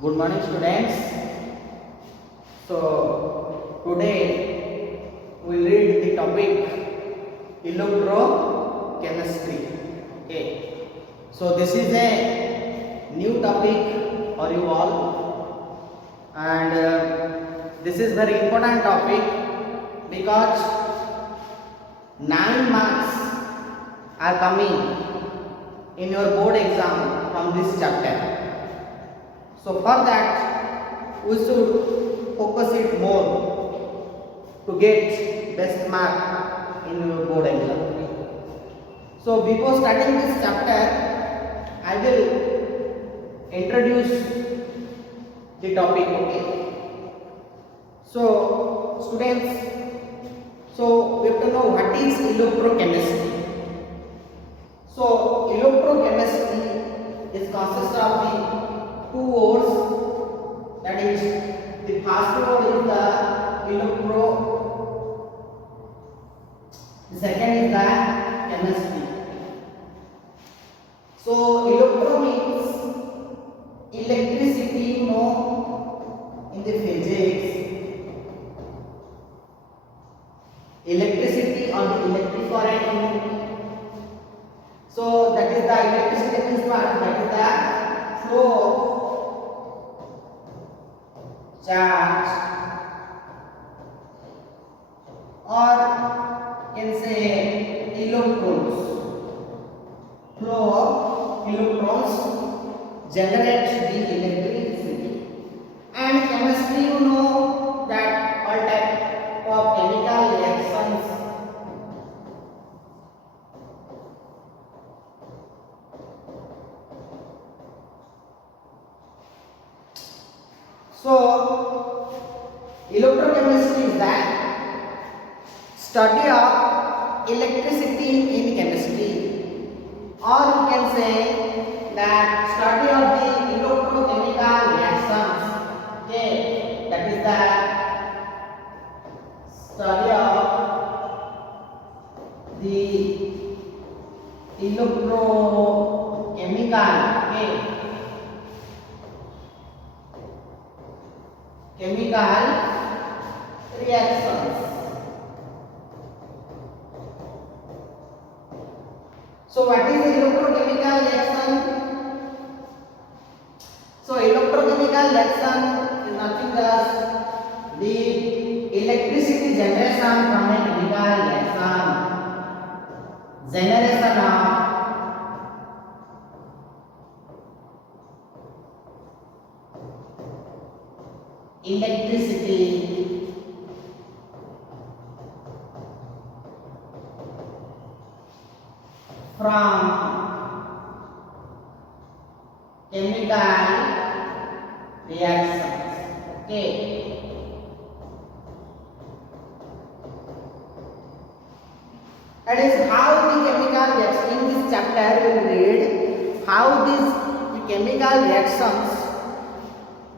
Good morning, students. So today we will read the topic electrochemistry. Okay. So this is a new topic for you all, and this is very important topic because 9 marks are coming in your board exam from this chapter. So for that we should focus it more to get best mark in your board exam. So before starting this chapter, I will introduce the topic. Okay. So students, so we have to know what is electrochemistry. So electrochemistry is consist of the two words, that is the first word is the electro, the second is the chemistry. So electro means electricity, in the physics electricity or the electric current. So that is the electricity means what? That is the flow charge, or can say electrons. Flow of electrons generates the electricity. And chemistry, you know that all type of chemical reactions So, electrochemistry is that study of electricity in chemistry, or you can say that study of the electrochemical reactions. Okay, that is the study of the electrochemical. Okay. Chemical reactions. So what is the electrochemical reaction? So electrochemical reaction is nothing but the electricity generation from a chemical reaction. Generation of electricity from chemical reactions. Okay. That is how the chemical reaction. In this chapter we will read how these chemical reactions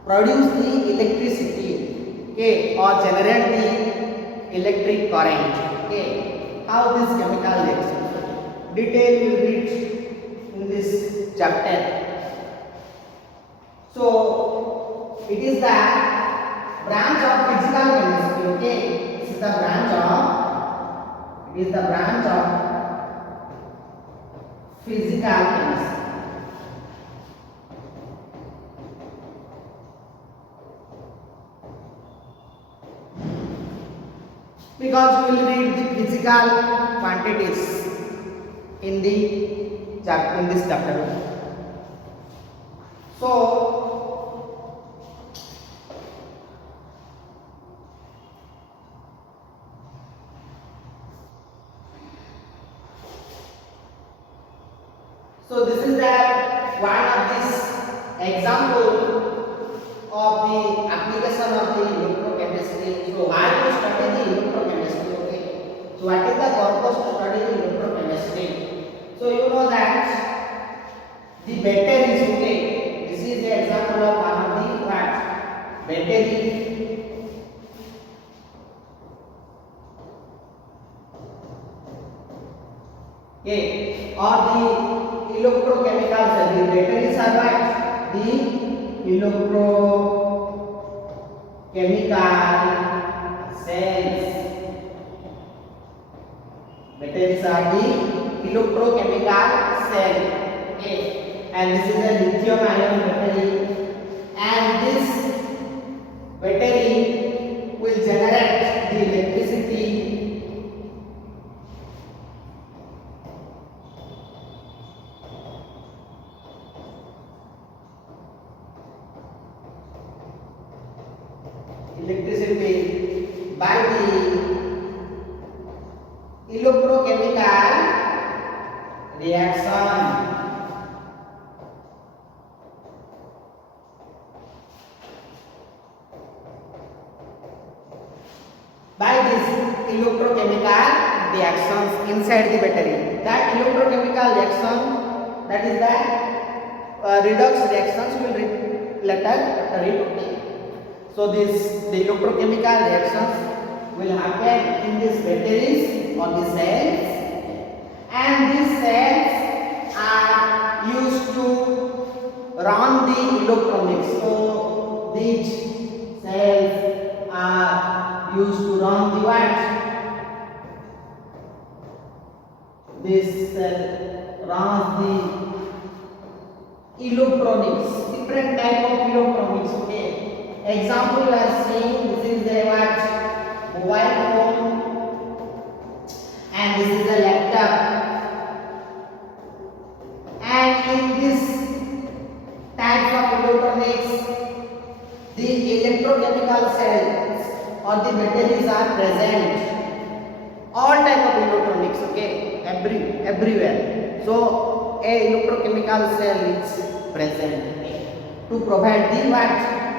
produce the electricity, okay, or generate the electric current. Okay, how this chemical reaction. Detail will read in this chapter. So it is the branch of physical chemistry. Okay, this is the branch of physical chemistry. Because we will read the physical quantities in this chapter. So this is the one of this example of the application of the electrochemistry. So why to study the electrochemistry? Okay. So what is the purpose to study the electrochemistry? So you know that the batteries. Okay. This is the example of one of the what? Battery. Okay. Or the electrochemical cell. The batteries are what? The electrochemical cells. Batteries are the electrochemical cell. Okay, and this is a lithium ion battery, and this battery will generate the electricity by the electrochemical reaction. By these electrochemical reactions inside the battery. That electrochemical reaction, that is the redox reactions, will later read. So the electrochemical reactions will happen in these batteries or the cells, and these cells are used to run the electronics. So these cells are used to run the what? This cell runs the electronics, different type of electronics. Okay. Example you are seeing, this is the what? Mobile phone, and this is a laptop, and in this type of electronics the electrochemical cells or the batteries are present. All type of electronics, okay, everywhere. So a electrochemical cell is present, okay, to provide the what?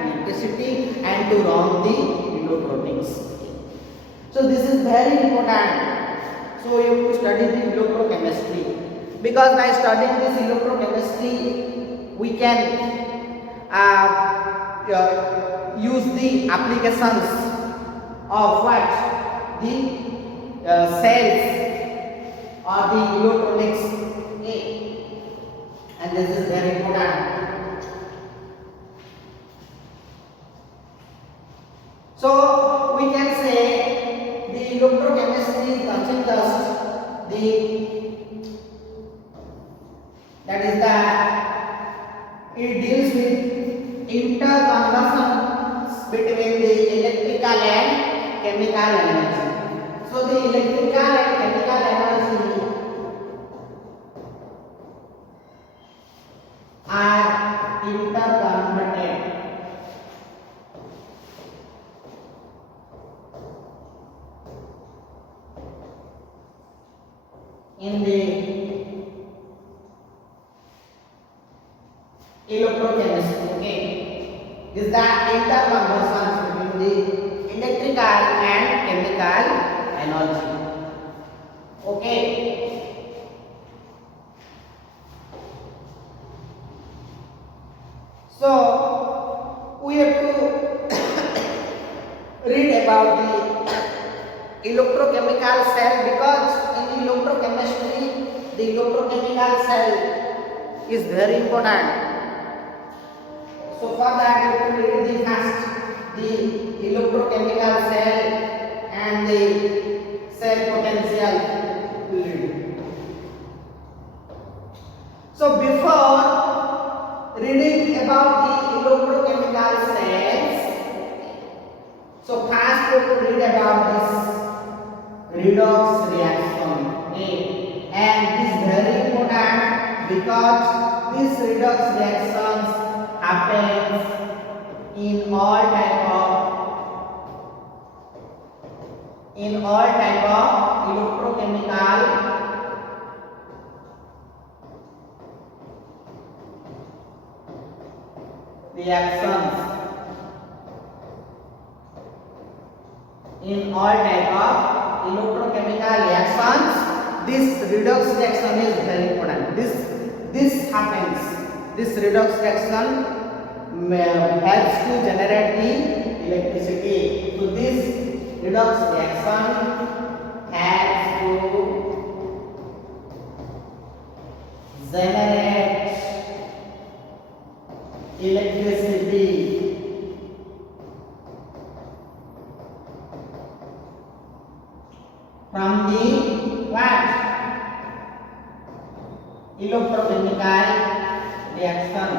Electricity and to run the electronics. So this is very important. So you have to study the electrochemistry, because by studying this electrochemistry we can use the applications of what? The cells or the electronics. Okay. And this is very important. So we can say the electrochemistry is nothing just the, that is the, it deals with interconversions between the electrical and chemical energy. So the electrical and chemical energy are interconverted in the electrochemistry. Okay, is the interconversions between the electrical and chemical energy. Okay, so we have to read about the electrochemical cell, because in electrochemistry the electrochemical cell is very important. So for that you have to read the first the electrochemical cell and the cell potential. So before reading about the electrochemical cells, so first we have to read about this redox reaction. Okay. And this is very important, because this redox reactions happens in all type of electrochemical reactions. In all type of electrochemical reactions, this redox reaction is very important. This happens. This redox reaction helps to generate the electricity. So this redox reaction helps to generate electricity. electrochemical reaction.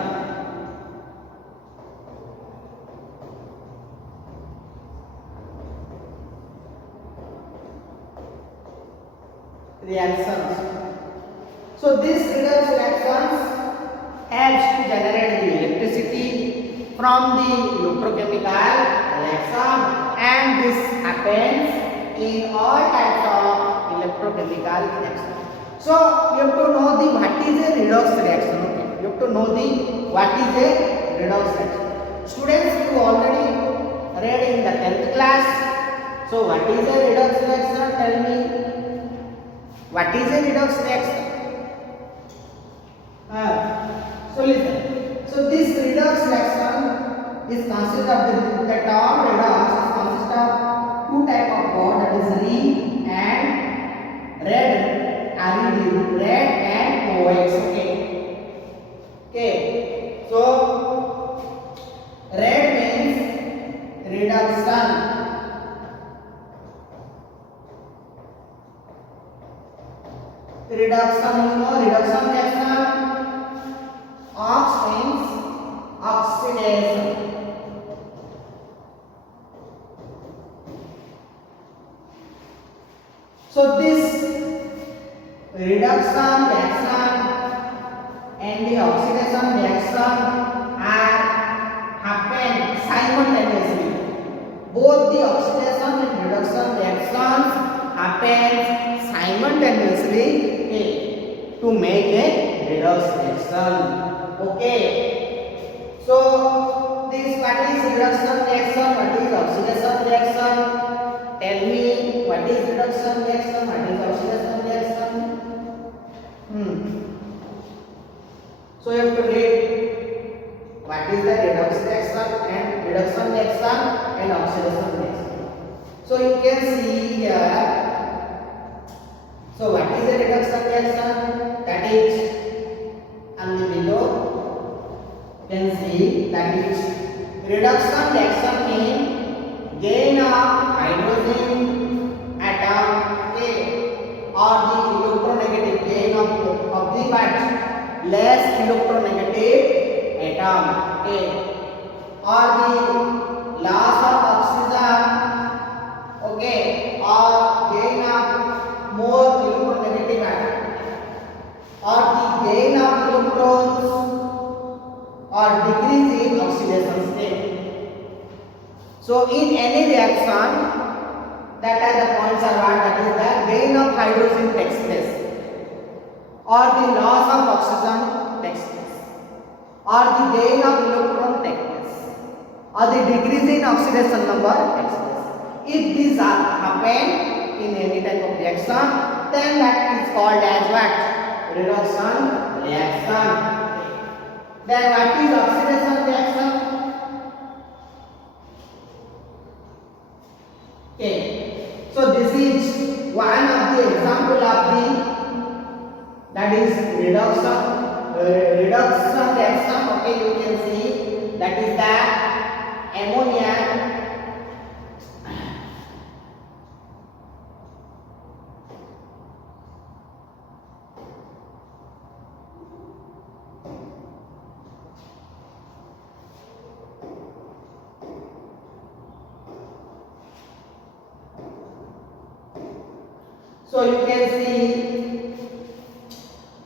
Reactions. So these redox reactions helps to generate the electricity from the electrochemical reaction, and this happens in all types of electrochemical reaction. So you have to know the what is a redox reaction. Okay, you have to know the what is a redox reaction. Students, you already read in the 10th class. So what is a redox reaction? Tell me. What is a redox reaction? So listen. So this redox reaction is consist of the term redox is consist of two type of bond, that is ring and red red and OX. Okay. So red means reduction. Reduction, you know, reduction reaction. Ox means oxidation. So this reduction reaction and the oxidation reaction are happen simultaneously. Both the oxidation and reduction reactions happen simultaneously, okay, to make a redox reaction. Okay. So this what is reduction reaction? What is oxidation reaction? Tell me, what is reduction reaction? What is oxidation reaction? So you have to read what is the redox reaction and oxidation reaction. So you can see here. So what is the reduction reaction? That is on the below. You can see that is reduction reaction means gain of hydrogen atom, okay, or the electronegative gain of the what less electronegative atom, okay, or the loss of oxygen, okay, or gain of more electronegative atom, or the gain of electrons, or decrease in oxidation state. So in any reaction, that are the points are what, that is the gain of hydrogen takes place, or the loss of oxygen takes place, or the gain of electron takes place, or the decrease in oxidation number takes place. If these are happen in any type of reaction, then that is called as what? Reduction reaction. Then what is oxidation reaction? Okay. So this is one of the example of the that is reduction reaction. Okay, you can see that is the ammonia. So you can see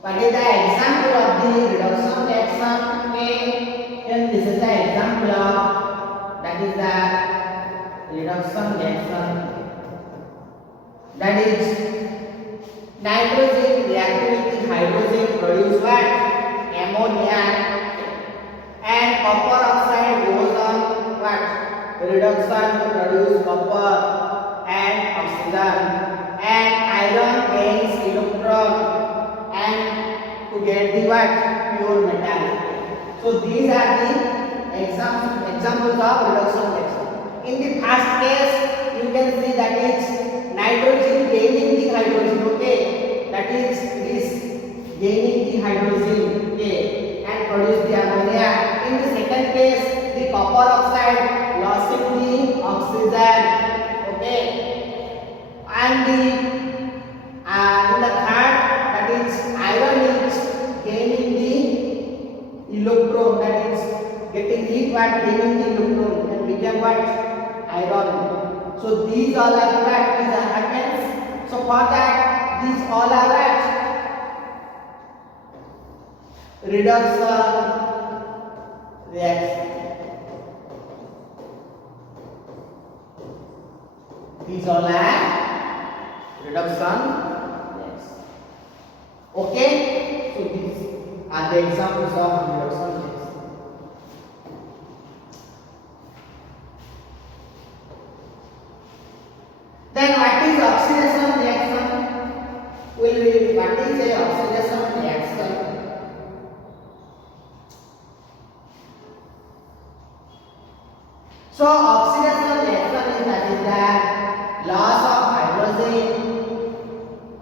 what is the example of the reduction reaction. Okay, and this is the example of that is the reduction reaction. That is nitrogen reacting with hydrogen produce what? Ammonia, and copper oxide goes on what? Reduction to produce copper and oxygen. And iron gains electron and to get the what? Pure metal. So these are the examples of reduction reaction. In the first case, you can see that is nitrogen gaining the hydrogen, okay, that is this gaining the hydrogen, okay, and produce the ammonia. In the second case, the copper oxide losing the oxygen, okay, and in the third, that is iron is the what gaining the electron and become what iron. So these all are what is happens. So for that these all are what reduction reaction. These all are reduction reaction. Okay, so these are the examples of reduction reaction. Then what is oxidation reaction? What is a oxidation reaction? So oxidation reaction is that is the loss of hydrogen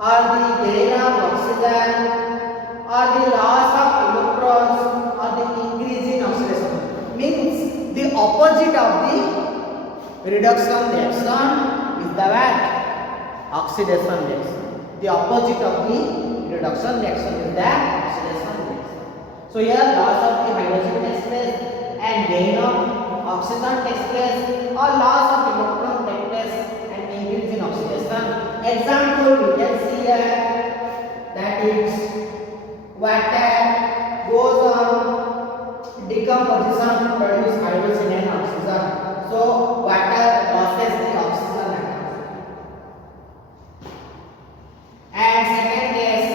or the gain of oxygen or the loss of electrons or the increase in oxidation. Means the opposite of the reduction reaction is the what? Oxidation reaction. The opposite of the reduction reaction is the oxidation reaction. So here loss of the hydrogen takes place and gain of oxygen takes place or loss of electron takes place and increase in oxidation. Example we can see here that is water goes on decomposition to produce hydrogen and oxygen. So water loses the oxygen atom. And second case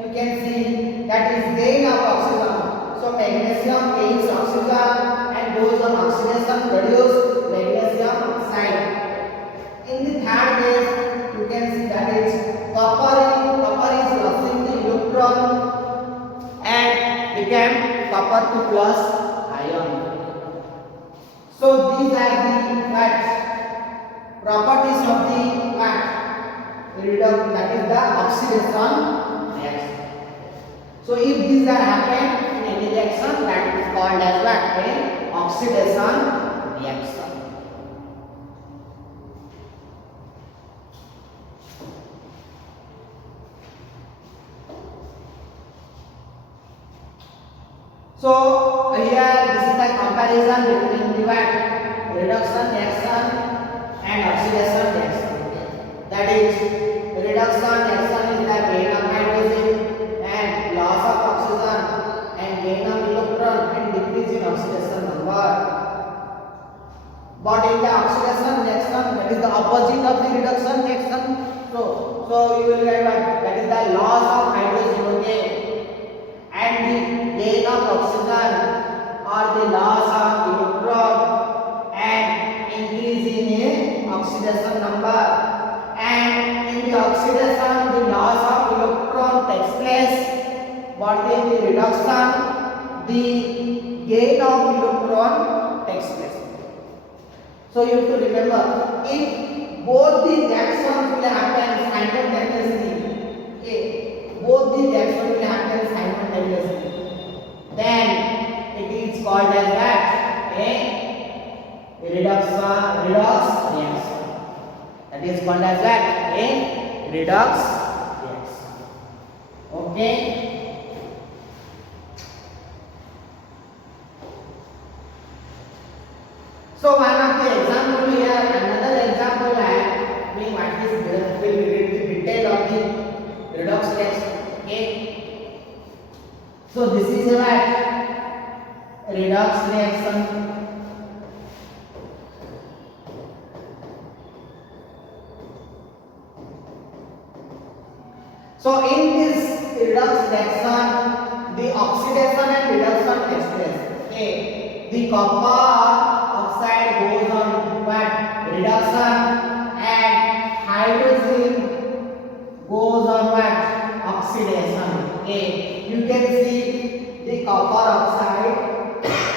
you can see that is gain of oxygen. So magnesium gains oxygen and goes on oxidation produce magnesium oxide. In the third case you can see that is copper is losing the electron and became copper 2 plus ion. So these are the what properties of the what reduction, that is the oxidation reaction. So if these are happened in any reaction, that is called as what? An oxidation reaction. So here this is the comparison between the what reduction reaction and oxidation reaction. That is reduction reaction is the gain of hydrogen and loss of oxygen and gain of electron and decrease in oxidation number. But in the oxidation reaction, that is the opposite of the reduction reaction. So you will get what? That is the loss of hydrogen, okay, and the gain of oxygen or the loss of electron and increase in oxidation number. And in the oxidation, the loss of electron takes place, but in the reduction, the gain of electron takes place. So you have to remember, if both the reactions will happen simultaneously, okay, both the reactions will happen simultaneously, then it is called as that a redox reaction. That is called as that a redox reaction. Okay. So one of the example here, another example I mean what is will read the detail of the redox reaction. Okay. So this is a what redox reaction. So in this redox reaction, the oxidation and reduction takes place. Okay. The copper oxide goes on what reduction and hydrogen goes on what oxidation. Okay, you can see the copper oxide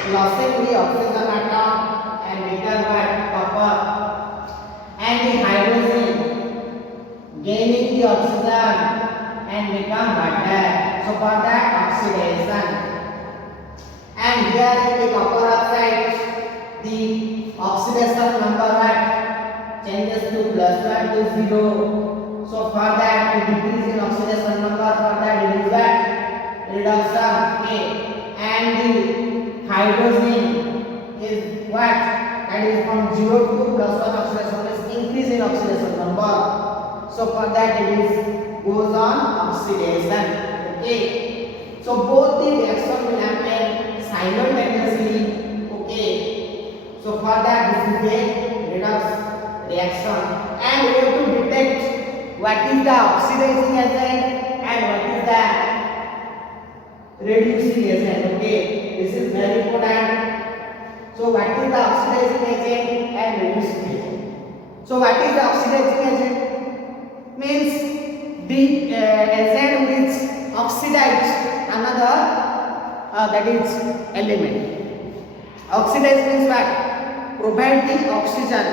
losing the oxygen atom and become what copper, and the hydrogen gaining the oxygen and become water. So for that oxidation. And here in the copper oxide, the oxidation number what changes to +1 to 0. So for that, the decrease in oxidation number, for that it is what reduction. Okay, and the hydrogen is what? That is from 0 to plus 1 oxidation is increase in oxidation number. So for that it is goes on oxidation. Okay. So both the reaction will happen simultaneously. Okay. So for that this is a redox reaction, and we have to detect what is the oxidizing agent and what is the reducing agent. Okay, this is very important. So what is the oxidizing agent and reducing agent? So what is the oxidizing agent? Means the agent which oxidize another that is element. Oxidize means what? Provide the oxygen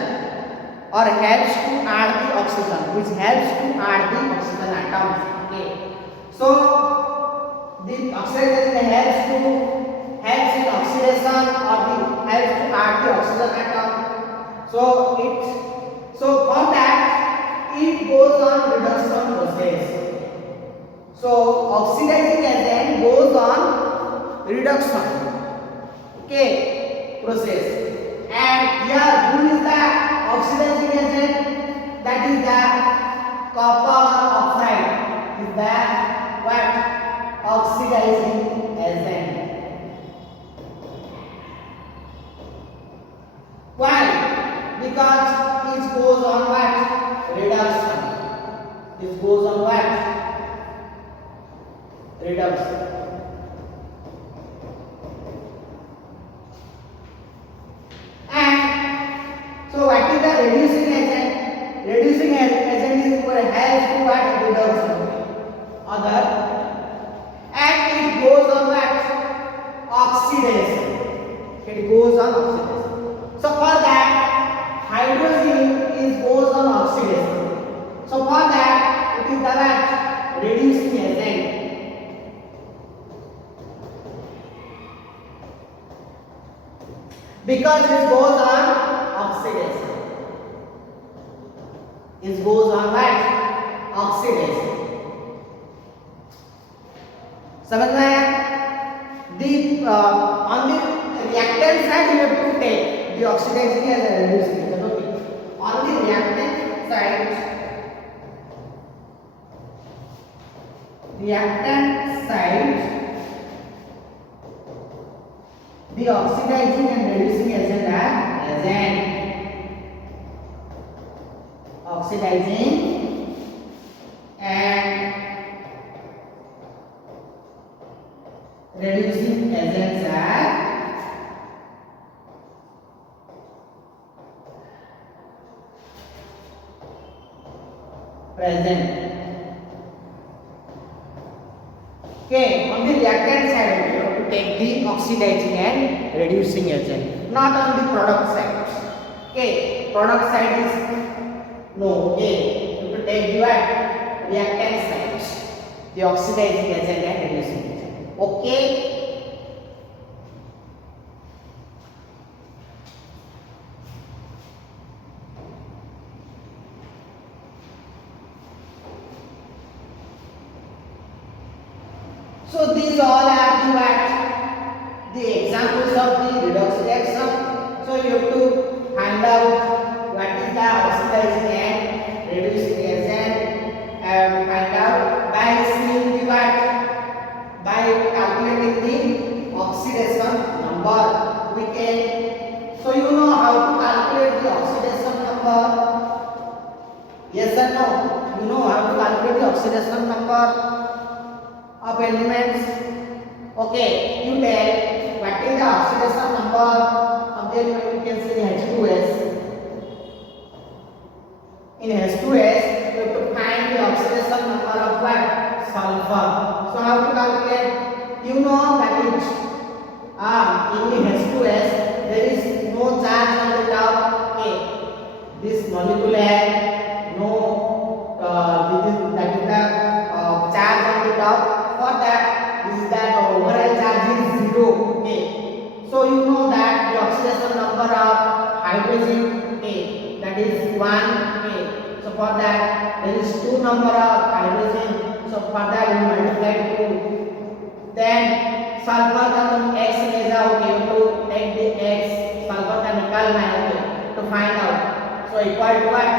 or helps to add the oxygen, which helps to add the oxygen atoms. Okay, so the oxidation helps in oxidation or the helps to add the oxygen atom. So for that it goes on reduction process. So oxidizing agent goes on reduction, okay, process. And here who is the oxidizing agent? That is the copper oxide is the what? Oxidizing agent. Why? Because it goes on what? Reduction. This goes on what? Reduction. So what is the reducing agent? Reducing agent is for helps to what? Reduction. Other, and it goes on what? Oxidation. It goes on oxidation. So for that, hydrogen goes on oxidation. So for that, it is the what? Reducing agent. Because it goes on oxidation. It goes on what? Oxidation. समझ में आया? On the reactant side you have to take the oxidizing as a reducing agent. Okay. On the reactant side, the oxidizing and reducing agent are present. Oxidizing and reducing agents are present. Okay, on the reactant side you have to take the oxidizing and reducing agent, not on the product side. Okay, product side is no. Okay, you have to take the what? Reactant side, the oxidizing agent and reducing agent. Okay. So these all are the what? The examples of the redox reaction. So you have to find out what is the oxidizing and reducing agent, and find out by seeing the what? By calculating the oxidation number. We can. So you know how to calculate the oxidation number? Yes or no? You know how to calculate the oxidation number of elements. Okay, you tell what is the oxidation number of the element. We can say H2S. In H2S, you have to find the oxidation number of what? Sulfur. So how to calculate? You know that it in the H2S there is no charge on the top. Okay, this molecule has no that is the charge on the top. For that, this is that overall charge is 0. Okay, so you know that the oxidation number of hydrogen, okay, that is 1. Okay, so for that there is 2 number of hydrogen. So for that we multiply 2. Then sulfur का तुम x ले जाओगे तो take the x find out. So equal to what?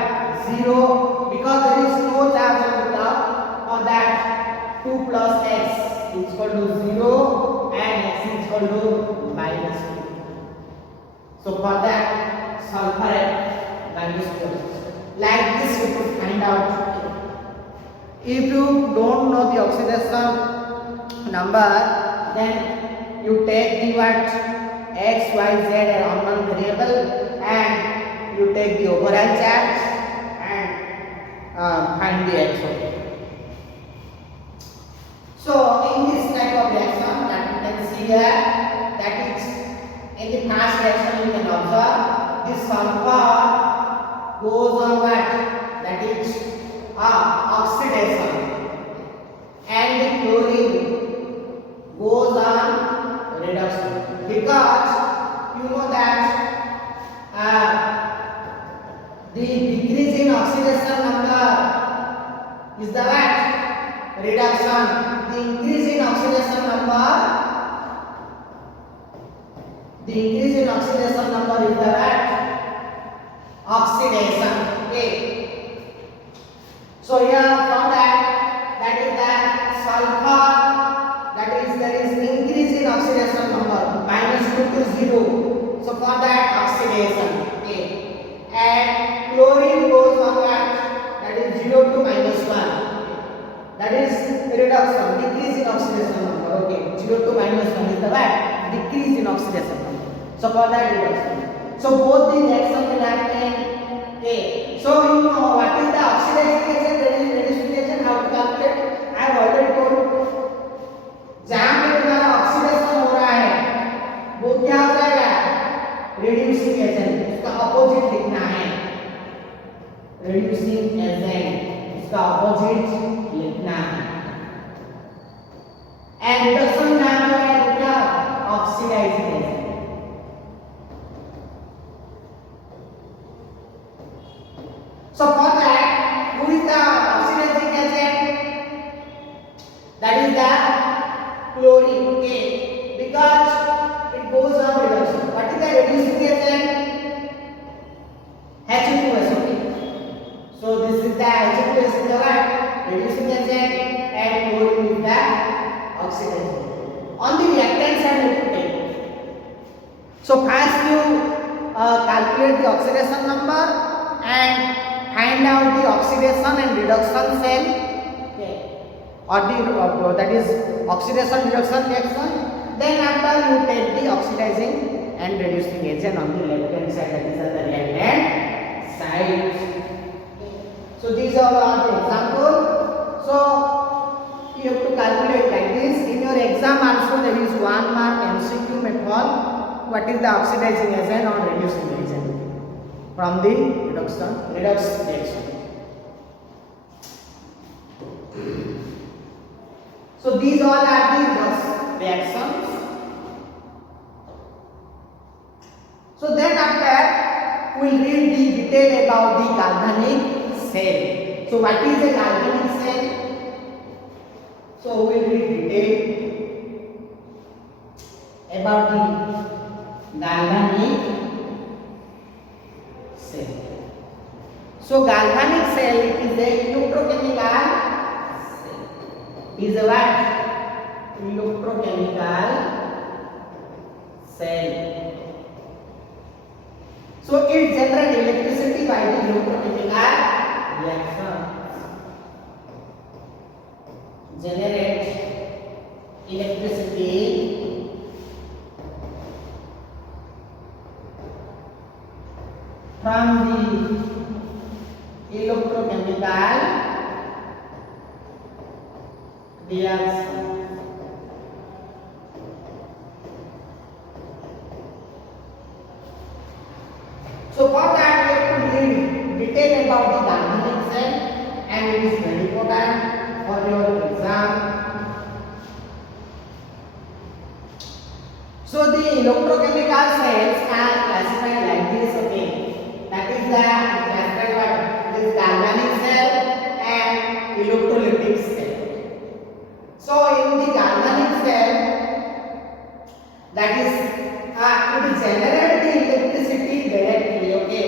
0, because there is no charge on the top, or that 2 plus x is equal to 0 and x is equal to minus 2. So for that, solve for it minus 2. Like this you could find out. If you don't know the oxidation number, then you take the what? X, Y, Z as unknown variable and you take the overall charge and find the x. So in this type of reaction that you can see here, that is in the first reaction you can observe this sulfur goes on what? That is oxidation, and the chlorine goes on reduction, because you know that the decrease in oxidation number is the what? Reduction. The increase in oxidation number is the what? Oxidation. Okay. So here from that is the sulfur, that is there is increase in oxidation number -2 to 0. So for that oxidation, okay, and chlorine goes on that is 0 to -1. That is reduction, decrease in oxidation number. Okay, 0 to -1 is the what? Decrease in oxidation number. So for that reduction. So both the reactions will happen. Okay. So you know what is the oxidation reduction, how to calculate? I have already told. जहाँ पे तुम्हारा oxidation हो रहा है वो क्या हो जाएगा? Reducing agent. उसका अपोजिट लिखना है. रिड्यूसिंग एजेंट उसका अपोजिट लिखना है. एंड रिडक्शन जहाँ पे है वो क्या? Oxidising agent. So for that, who is the oxidizing agent? That is the chlorine. Okay, because it goes on reduction. What is the reducing agent? H2S. Okay. So this is the H2S is the what? Reducing agent, and chlorine is the oxidizing agent. On the reactant side, we have to take. So first you calculate the oxidation number and find out the oxidation and reduction cell, okay, or the that is oxidation reduction reaction. Then after you take the oxidizing and reducing agent on the left hand side, that is on the reactant side. So these are all the example. So you have to calculate like this. In your exam also there is 1 mark MCQ method. What is the oxidizing agent or reducing agent from the redox reaction. So these all are the redox reactions. So then after we will read the detail about the galvanic cell. So what is a galvanic cell? So we will read detail about the galvanic cell. So galvanic cell, it is a electrochemical cell. Is a what? Electrochemical cell. So it generates electricity by the electrochemical reaction. Generate electricity from the electrochemical reaction. So for that we have to read detail about the galvanic cell, and it is very important for your exam. So the electrochemical cells are classified like this. Okay, that is the classified what? This galvanic cell and electrolytic cell. So in the galvanic cell, that is it will generate the electricity directly. Okay,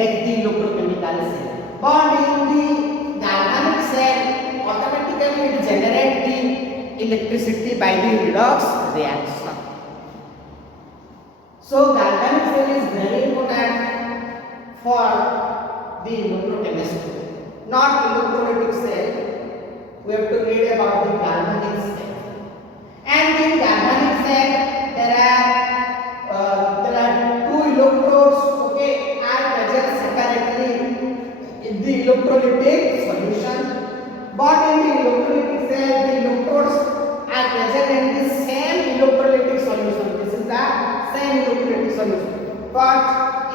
break the electrochemical cell. But in the galvanic cell, automatically it generates the electricity by the redox reaction. So galvanic cell is very important for the electrochemistry. Not electrolytic cell. We have to read about the galvanic cell. And in galvanic cell, there are two electrodes. Okay, are present separately in the electrolytic solution. But in the electrolytic cell, the electrodes are present in the same electrolytic solution. This is the same electrolytic solution. But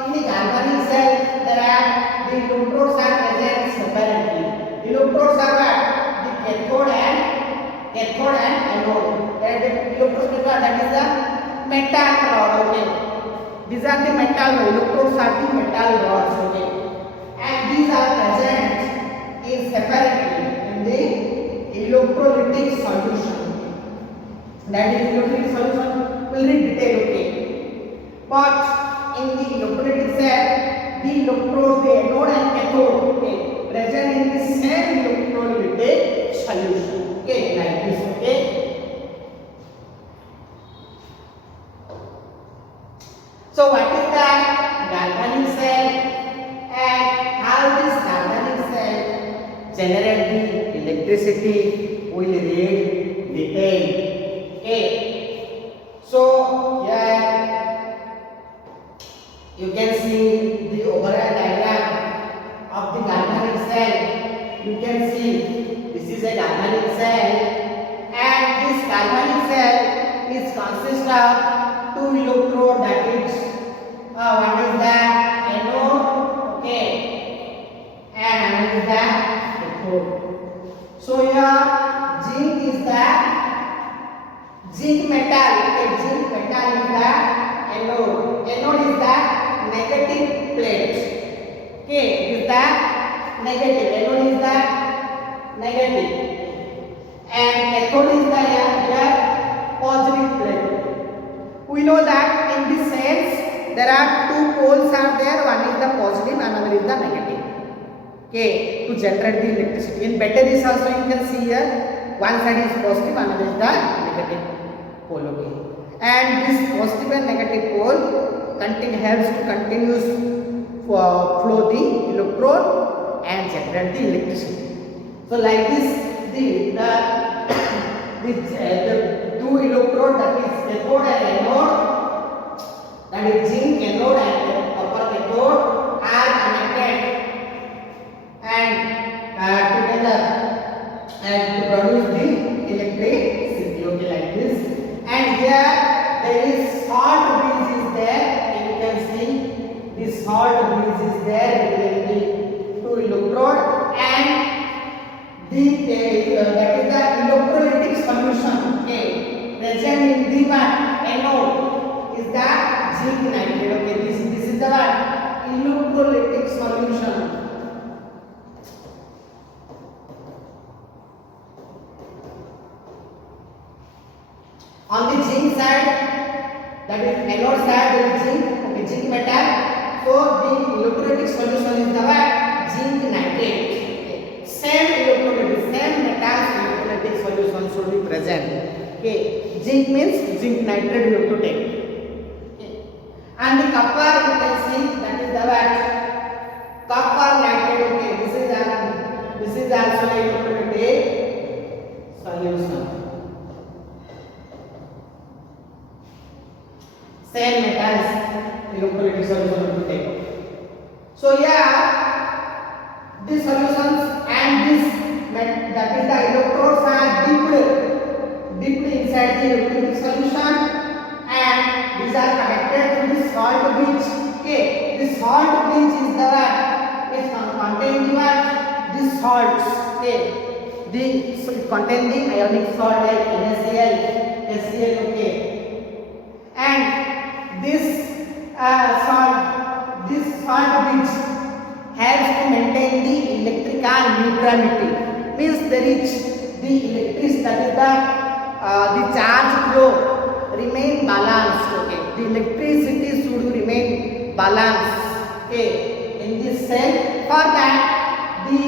in the galvanic cell, there are the electrodes are present separately. Electrodes are what? The cathode and anode. That the electrodes are, that is the metal rod. Okay, these are the metal electrodes are the metal rods. Okay, and these are present in separately in the electrolytic solution. That is electrolytic solution will read detail. Okay, but in the electrolytic cell, the electrodes, the anode and cathode, okay, present in the same electrolytic solution. Okay, like this. Okay. So what is the galvanic cell and how this galvanic cell generate the electricity? We will read detail. Okay. So here you can see the overall diagram of the galvanic cell. You can see this is a galvanic cell, and this galvanic cell is consist of two electrode, that is one is the anode, okay, and another is the cathode. So here zinc is the zinc metal. Okay, zinc metal is the anode. Anode is the negative plate. Okay, is the negative. Anode is the negative, and cathode is the positive plate. We know that in the cells there are two poles are there. One is the positive, another is the negative. Okay, to generate the electricity. In batteries also you can see here one side is positive, another is the negative pole. Okay, and this positive and negative pole helps to continuous flow the electron and generate the electricity. So like this, the two electrode, that is cathode and anode, that is zinc anode and copper cathode, are connected and together and to produce the electricity. Okay, like this. And here there is salt bridge is there. And you can see this salt bridge is there between the two electrode, and that is the electrolytic solution. Okay, present in the anode is the zinc nitrate. Okay, this is the electrolytic solution. On the zinc side, that is anode side, there is zinc. Okay, zinc metal. So the electrolytic solution is the zinc nitrate. Same electrolytic, same metals electrolytic solution should be present. Okay, zinc means zinc nitrate you have to take. Okay, and the copper you can see, that is the copper nitrate. Okay, this is also electrolytic solution. Same metals electrolytic solution you have to take. So yeah, these solutions and this, that is the electrodes are dipped inside the electrolytic solution, and these are connected to the salt bridge. Okay, the salt bridge is the it contain the salts. Okay, so it contain the ionic salt like NaCl, HCl. Okay, and this salt bridge helps to maintain the electrical neutrality. Means there is the electricity, that is the charge flow remain balanced. Okay, the electricity should remain balanced. Okay, in this cell. For that, the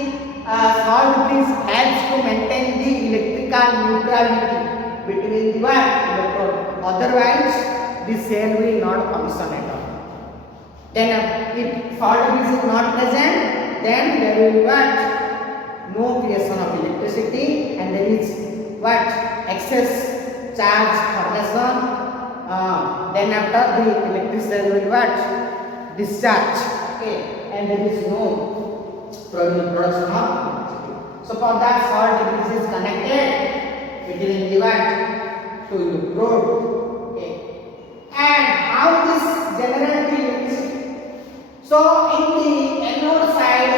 salt bridge helps to maintain the electrical neutrality between the electrode. Otherwise, the cell will not function at all. Then, if salt bridge is not present, then there will be what? No creation of electricity, and there is what? Excess charge formation. Then after the electric cell will what? Discharge. Okay, and there is no production of electricity. So for that, salt bridge is connected between the what? To electrode. Okay, and how this generates the electricity? So in the anode side,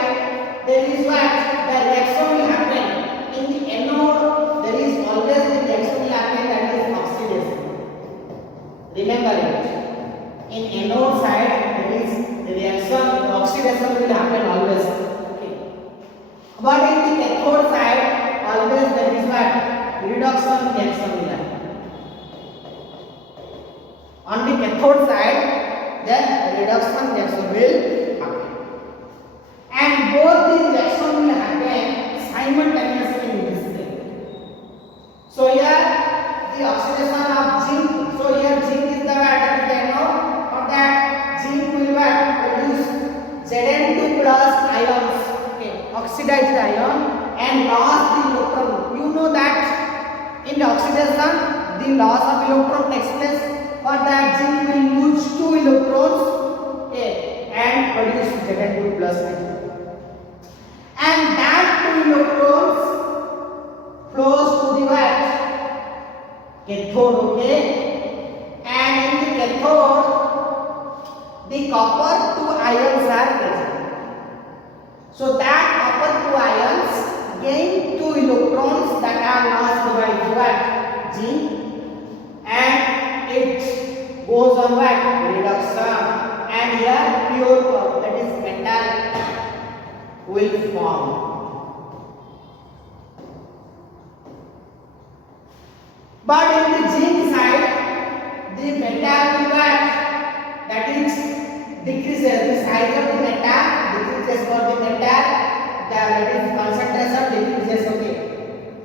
there is what? The reaction will happen. In the anode, there is always the reaction will happen, that is oxidation. Remember it. In anode side, there is the reaction, oxidation will happen always. Okay. But in the cathode side, always there is what? Reduction reaction will happen. On the cathode side, the reduction reaction will happen. And both the reaction will happen simultaneously in this thing. So here the oxidation of zinc. So here zinc is the anode. For that, zinc will produce Zn2 plus ions, okay, oxidized ion, and loss the electron. You know that in the oxidation, the loss of electron takes place. For that, zinc will lose 2 electrons, okay, and produce Zn2 plus ion. And that 2 electrons flows to the what? Cathode, okay? And in the cathode, the copper 2 ions are present. So that copper 2 ions gain 2 electrons that are lost by the what? Zinc, and it goes on what? Reduction. And here pure copper, that is metal, will form. But in the zinc side, the metal will what? That is decreases. The size of the metal decreases for the metal. That is concentration decreases. Okay,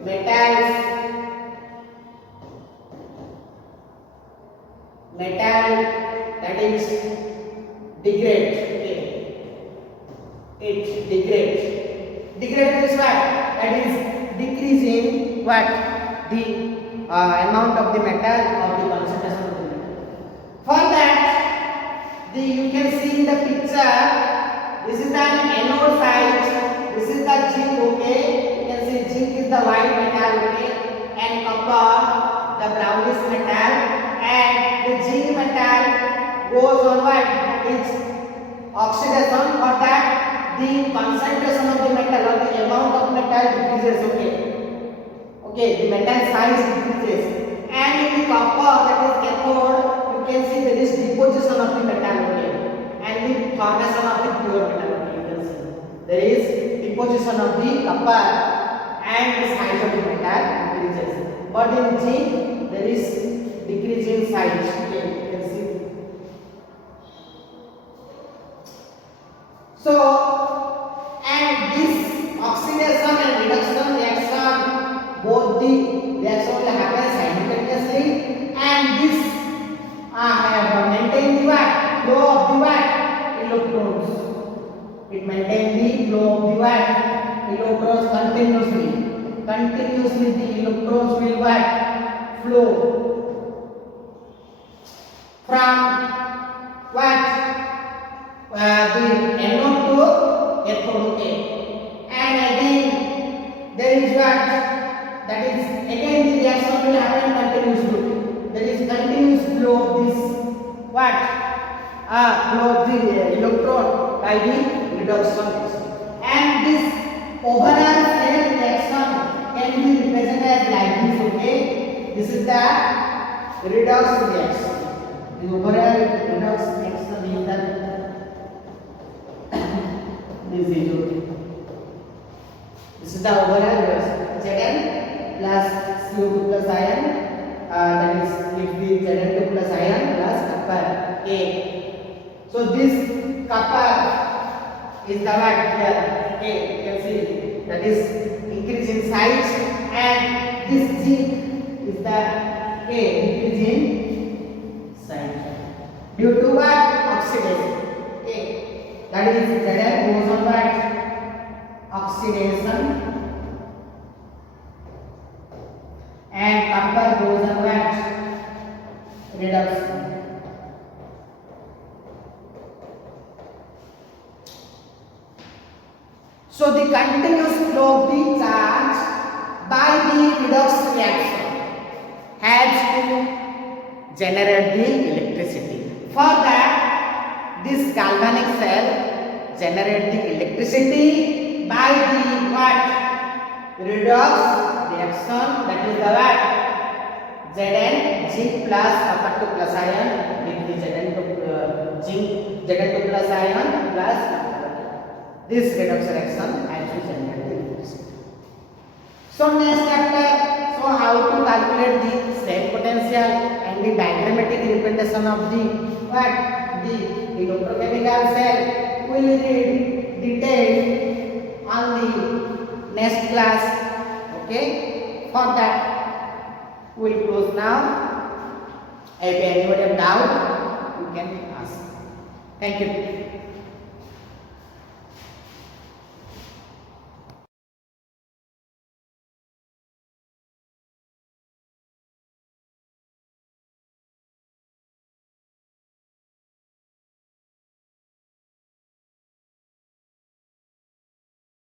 metal that is degrade. Okay, it degrades. Degrade is what? That is decreasing what? The amount of the metal or the concentration of the metal. For that, you can see in the picture, this is the anode side, this is the zinc, okay? You can see zinc is the white metal, okay? And copper, the brownish metal, and the zinc metal goes on what? It's oxidation. For that, the concentration of the metal or the amount of metal decreases, okay? Okay, the metal size decreases. And in the copper, that is cathode, you can see there is deposition of the metal, okay? And the formation of the pure metal, okay? You can see there is deposition of the copper and the size of the metal increases. But in zinc, there is decreasing size, okay? You can see. So, and this oxidation and reduction reaction, both the reaction will happen simultaneously, and this maintain the what? Flow of the what? Electrons. It maintain the flow of the what? Electrons continuously. Continuously the electrons will what? Flow from what? The anode to cathode, okay? And again there is what? That is again the reaction will happen continuously. There is continuous flow of this what? Flow of the electron by the reduction. And this overall cell reaction can be represented like this, okay? This is the redox reaction. The overall redox reaction is the this is okay. This is the overall reaction. Zn plus CO2 plus ion, that is if the Zn2 plus ion plus copper. Okay. So this copper is the what here A, you can see that is increase in size, and this zinc is the A, increase in size due to what oxidation. A, that is Zn goes on what oxidation, and copper goes on what reduction. So the continuous flow of the charge by the redox reaction has to generate the electricity. For that, this galvanic cell generate the electricity by the what redox reaction, that is the what Zn zinc plus copper 2 plus ion with the Zn to zinc Zn 2 plus ion plus this redox reaction has to generate the electricity. So next chapter, so how to calculate the cell potential and the diagrammatic representation of the what the electrochemical cell will read detailed on the next class. Okay, for that we will close now. If anybody have doubt, you can ask. Thank you.